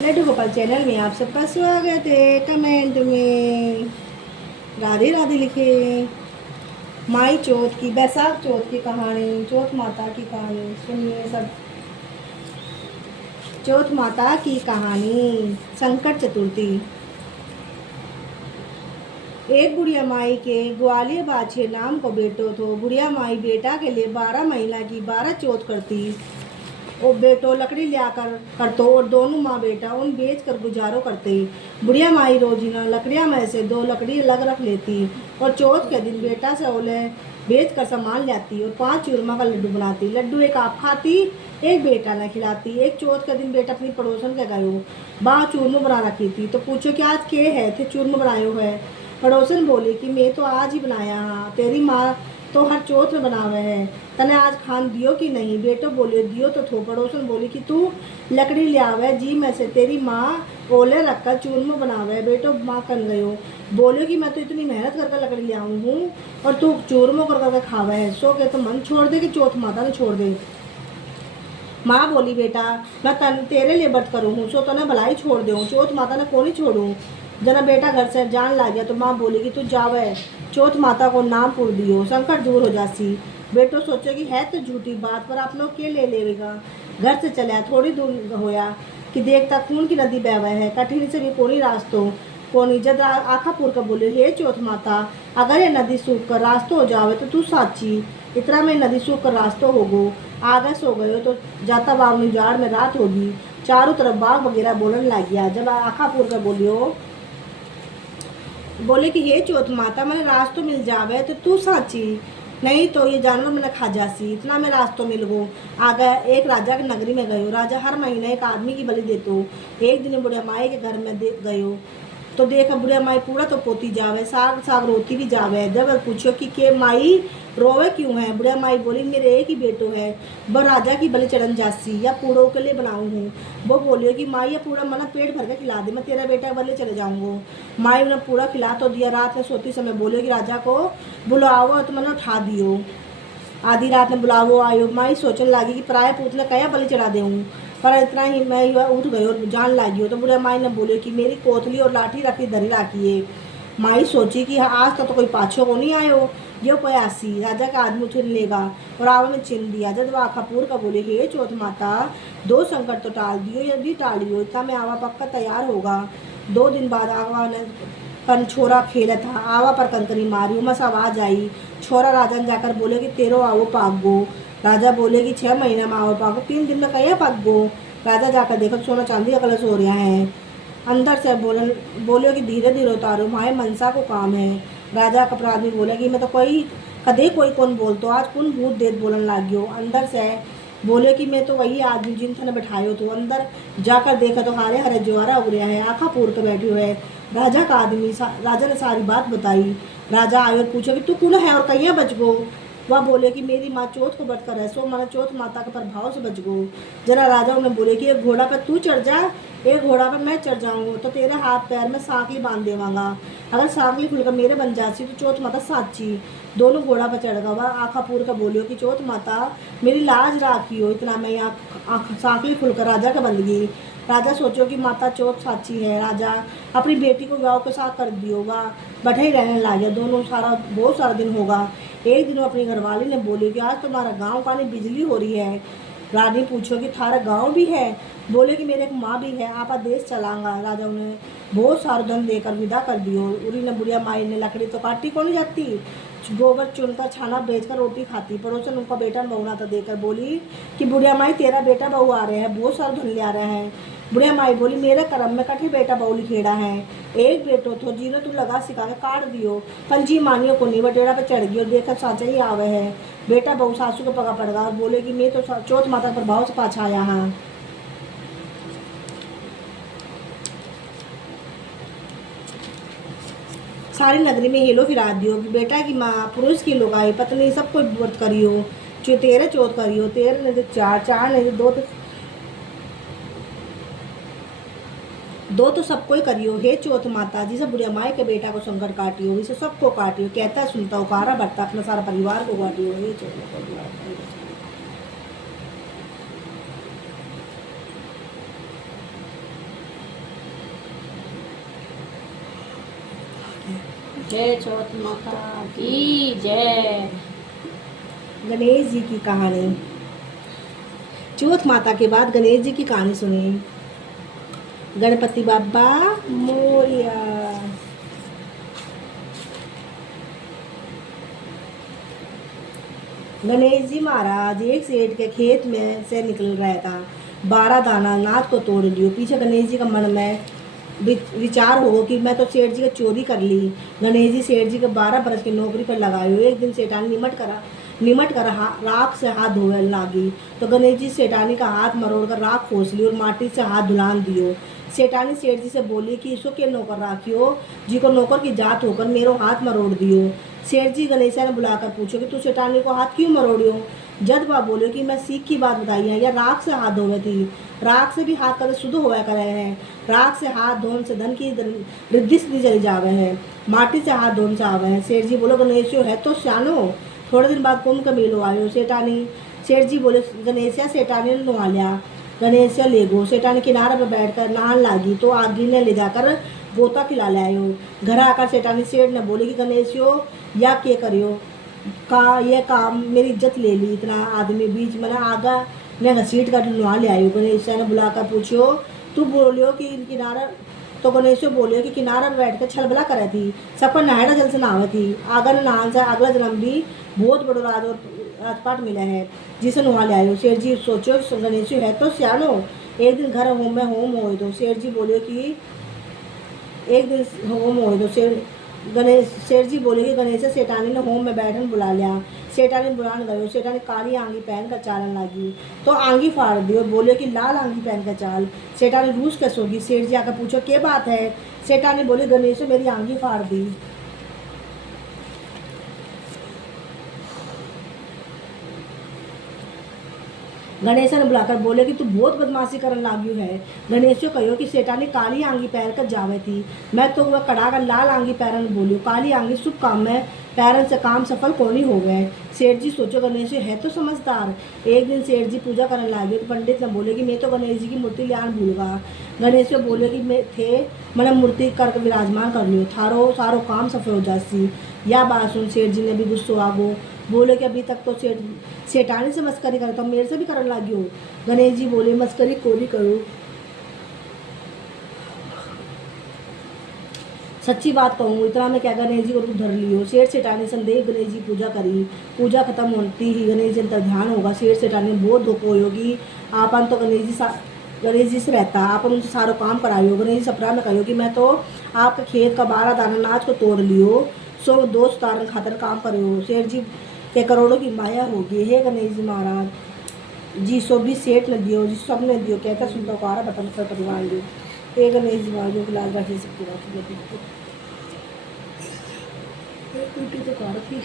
Laddu Gopal channel में आप सबका स्वागत है। कमेंट में राधे राधे लिखे। माई चौथ की, बैसाख चौथ की कहानी, चौथ माता की कहानी सुनिए सब। चौथ माता की कहानी। संकट चतुर्थी। एक बुढ़िया माई के ग्वालियर बाछे नाम को बेटो थो। बुढ़िया माई बेटा के लिए 12 महीना की 12 चौथ करती। वो बेटो लकड़ी लिया करतो और दोनों माँ बेटा उन बेच कर गुजारो करते। बुढ़िया माई रोजीना लकड़ियाँ में से 2 लकड़ी अलग रख लेती और चौथ के दिन बेटा से ओले बेच कर सामान लाती और 5 चूरमा का लड्डू बनाती। लड्डू एक आप खाती, एक बेटा न खिलाती। एक चौथ के दिन बेटा अपनी पड़ोसन के गयो, बा चूरमा बना रखी थी तो पूछो कि आज के है थे चूरमा बनायो है। पड़ोसन बोली कि मैं तो आज ही बनाया हाँ, तेरी माँ तो हर चौथ में बनावे है, तने आज खान दियो कि नहीं। बेटो बोलियो दियो तो थो। पड़ोसन बोली कि तू लकड़ी ले आवे जी में से तेरी माँ ओले रखकर चूरमा बनावे। बेटो माँ कन गयो, बोलियो कि मैं तो इतनी मेहनत करके लकड़ी ले आऊँ हूँ और तू चूरमो कर करके खावे है। सो के तो मन छोड़ दे कि चौथ माता ने छोड़ दे। माँ बोली बेटा मैं तेरे लिए व्रत करूँ हूँ, सो तने भलाई छोड़ दूँ, चौथ माता ने कौन ही छोड़ूँ। जना बेटा घर से जान ला गया तो माँ बोली कि तू जावे चौथ माता को नाम पुर दियो, संकट दूर हो जासी। बेटो सोचे कि है तो झूठी बात पर आप लोग के ले लेगा। घर से चला थोड़ी दूर होया कि देखता खून की नदी बह है, कठिन से भी कोनी रास्तो कोनी। जब आखापुर का बोले हे चौथ माता अगर ये नदी सूख कर रास्तो हो जावे तो तू साची। इतना में नदी सूख कर रास्तो होगो, आगे सो गयो तो जाता बावनी जाड़ में रात होगी। चारों तरफ बाग वगैरह बोलन लग गया। जब आखापुर का बोलियो बोले कि हे चौथ माता मैंने रास्तो मिल जावे तो तू साची, नहीं तो ये जानवर मैंने खा जासी। इतना में रास्तो मिल गो। आगे एक राजा के नगरी में गयो। राजा हर महीने एक आदमी की बलि देतो। एक दिन बुढ़िया माई के घर में गयो तो देखा बुढ़िया माई पूरा तो पोती जावे, साग साग रोती भी जावे। जब पूछो कि के माई रोवे क्यों है, बुढ़िया माई बोली मेरे एक ही बेटो है, वो राजा की बलि चढ़न जासी या पूड़ों के लिए बनाऊँ हूँ। वो बोलियो कि माई ये पूरा मना पेट भर के खिला दे, मैं तेरा बेटा बलि चले जाऊँगा। माई उन्हें पूरा खिला तो दिया। रात में सोती समय बोलियो कि राजा को बुलाओ तो मैंने उठा दियो। आधी रात में बुलावो आयो। माई सोचने लगी कि पराया पूत ने कया बलि चढ़ा दे, पर इतना ही मैं उठ गयो जान लागियो। तो बुढ़िया माई ने बोले कि मेरी कोतली और लाठी रखी धरी रखी है। माई सोची कि आज तक तो कोई पाछो को नहीं आयो, यो कोई आसी। राजा का आदमी उठ लेगा और आवा में चिन्ह दिया। जब आखापुर का बोले हे चौथ माता 2 संकट तो टाल दियो, यदि टालियो इतना में आवा पक्का तैयार होगा। 2 दिन बाद आवा ने कन छोरा खेला था, आवा पर कंकरी मारी, उमस आवाज आई। छोरा राजा ने जाकर बोले कि तेरो आओ पाग गो। राजा बोले कि 6 महीना में आओ पागो, 3 दिन में कहीं पाग गो। राजा जाकर देखो सोना चांदी का कलश हो रहा है। अंदर से बोलो कि धीरे धीरे उतारो, माए मनसा को काम है। राजा कपड़ा आदमी बोले कि मैं तो कोई कदे कोई कौन बोलतो, आज कौन भूत देत बोलन लागियो। अंदर से बोले कि मैं तो वही आदमी जिन थने बैठायो तो। अंदर जाकर देखा तो हारे हरे ज्वारा उग रहा है, आखा पूर के बैठे हुए राजा का आदमी। राजा ने सारी बात बताई। राजा आयो और पूछो कि तू कौन है और कहीं बच गो। वह बोले कि मेरी माँ चौथ को व्रत कर है, सो मैंने चौथ माता के प्रभाव से बच गो। जरा राजा ने बोले कि एक घोड़ा पर तू चढ़ जा, एक घोड़ा पर मैं चढ़ जाऊंगा तो तेरे हाथ पैर में सांकली बांध देवांगा। अगर सांकली खुलकर मेरे बन जाती तो चौथ माता साची। दोनों घोड़ा पर चढ़ गवा। आखापुर का बोलियो कि चौथ माता मेरी लाज राखियो। इतना मैं सांकली खुलकर राजा का बंद गई। राजा सोचो कि माता चौथ साची है। राजा अपनी बेटी को गाँव के साथ कर दियो, वह बैठे ही रहने लग गया। दोनों बहुत सारा दिन होगा। एक दिन वो अपनी घरवाली ने बोली कि आज तुम्हारा गांव का नहीं बिजली हो रही है। रानी पूछो कि थारा गांव भी है, बोले कि मेरे एक माँ भी है, आप देश चलांगा। राजा उन्हें बहुत सारा धन देकर विदा कर दियो। उरी ने बुढ़िया माई ने लकड़ी तो काटी कौन जाती, गोबर चुनकर छाना बेचकर रोटी खाती। पड़ोसन उनका बेटा बहुना था देकर बोली कि बुढ़िया माई तेरा बेटा बहू आ रहे हैं, बहुत सारा धन ले आ रहे हैं। बुढ़िया माई बोली मेरे कर्म में कठी बेटा बहू लिखेड़ा है, एक बेटो तो जीनो तू लगा सिखा के काट दियो। पंजी मानियो को नहीं बटेड़ा पे चढ़ गई और देखकर साचा ही आवे है। बेटा बहू सासू को पगा पड़ गया और बोले कि मैं तो चौथ माता प्रभाव से पाछा आया हाँ। सारी नगरी में हेलो फिरा दियो कि बेटा की माँ पुरुष की लुगाई पत्नी सब कोई व्रत करियो, जो तेरे चौथ करियो, तेरे नहीं तो चार नहीं तो दो तो सबको ही करियो। हे चौथ माता जिसे बुढ़िया माई के बेटा को संकट काटियो, इसे सबको काटियो। कहता सुनता उकारा बढ़ता अपना सारा परिवार को काटियो। हे चौथ जय चौथ माता की जय। गणेश जी की कहानी। चौथ माता के बाद गणेश जी की कहानी सुनी। गणपति बाबा मोरिया। गणेश जी महाराज एक सेठ के खेत में से निकल रहा था। 12 दाना अनाज को तोड़ लियो। पीछे गणेश जी का मन में विचार हो कि मैं तो सेठ जी की चोरी कर ली। गणेश जी सेठ जी के 12 बरस की नौकरी पर लगायो। एक दिन सेठानी निमट कर राख से हाथ धोने लगी तो गणेश जी सेठानी का हाथ मरोड़ कर राख खोस ली और माटी से हाथ धुलान दियो। सेठानी सेठ जी से बोली कि इसो के नौकर राखियो, जी को नौकर की जात होकर मेरो हाथ मरोड़ दियो। सेठ जी गणेशा ने बुलाकर पूछो कि तू सेठानी को हाथ क्यों मरोड़ियो। जद बा बोले कि मैं सीख की बात बताई है, या राख से हाथ धोवे थी। राख से भी हाथ कदे शुद्ध होया करे हैं। राख से हाथ धोने से धन की रिद्धि सिद्धि चली जावे है। माटी से हाथ धोने से आवे है। सेठ जी बोलो गणेशो है तो सियानो। थोड़े दिन बाद कुंभ का मेलो आयो। सेठ जी बोले गणेशिया सेठानी ने नुआ लिया। गणेशिया ले गो। सेठानी किनारे पर बैठकर नहान लागी तो आगी ने ले जाकर गोता खिला ले आयो। घर आकर सेठानी सेठ ने बोली कि गणेशियो या के करियो का ये काम मेरी इज्जत ले ली। इतना आदमी बीच में आगा ने घसीट कर नुआ ले आयो। गणेशिया ने बुलाकर पूछियो तू बोलियो कि किनारा, तो गणेशो बोलियो कि किनारा में बैठ कर छलबला करे थी। सबको नहाड़ा जल से नहावे थी। आगा ने नहान से अगला जन्म भी बहुत बड़ो राजपाट मिला है जिसे नुआ ले आयो। सेठ जी सोचो गणेशो है तो सियानो। एक दिन घर होम में होम हो तो सेठ जी बोलियो कि एक दिन होम हो तो सेठ जी बोले कि गणेश सेठानी ने होम में बैठन बुला लिया। सेठानी बुलान गयो। सेठानी काली आंगी पहन कर चालन लगी तो आंगी फाड़ दी और बोले कि लाल आंगी पहन कर चाल। सेठानी रूस के सोगी। सेठ जी आकर पूछो क्या बात है। सेठानी बोली गणेश मेरी आंगी फाड़ दी। गणेश ने बुलाकर बोले कि तू बहुत बदमाशी करने लागी है। गणेश कहो कि सेठानी काली आंगी पैर कर जावे थी, मैं तो वह कड़ा कर लाल आंगी पैरन बोलियो। काली आंगी शुभ काम में पैरन से काम सफल कौन हो गए। सेठ जी सोचो गणेश है तो समझदार। एक दिन सेठ जी पूजा करने लगे तो पंडित ने बोले कि मैं तो गणेश जी की मूर्ति लियान भूल गया। गणेश बोले कि मैं थे मैंने मूर्ति करके विराजमान कर लियो, थारो सारो काम सफल हो जासी। या बात सुन सेठ जी ने भी गुस्सो आगो। बोले कि अभी तक तो सेठानी से मस्करी करे तो मेरे से भी करने लगी हो। गणेश जी बोले मस्करी को नहीं करो, सच्ची बात कहूँ इतना में क्या। गणेश जी को रूप धर लियो। शेर सेठानी संदेह गणेश जी पूजा करी। पूजा खत्म होती ही गणेश जी अंतर ध्यान होगा। शेर सेठानी बहुत धोखो होगी। आपन तो गणेश जी से रहता, आप उनसे सारो काम करायो। गणेश जी सपना में कहो कि मैं तो आपके खेत का 12 दाना अनाज को तोड़ लियो, सो दोस्त तारन खातर काम करो। शेर जी के करोड़ों की माया होगी। हे गणेश जी महाराज जी सो भी सेठ ने दियो, जी सब ने दियो, कहता सुनता कारा बतन कर परिवार लियो। हे गणेश जी महाराज को लाल राखी सबकी राखी तो कार की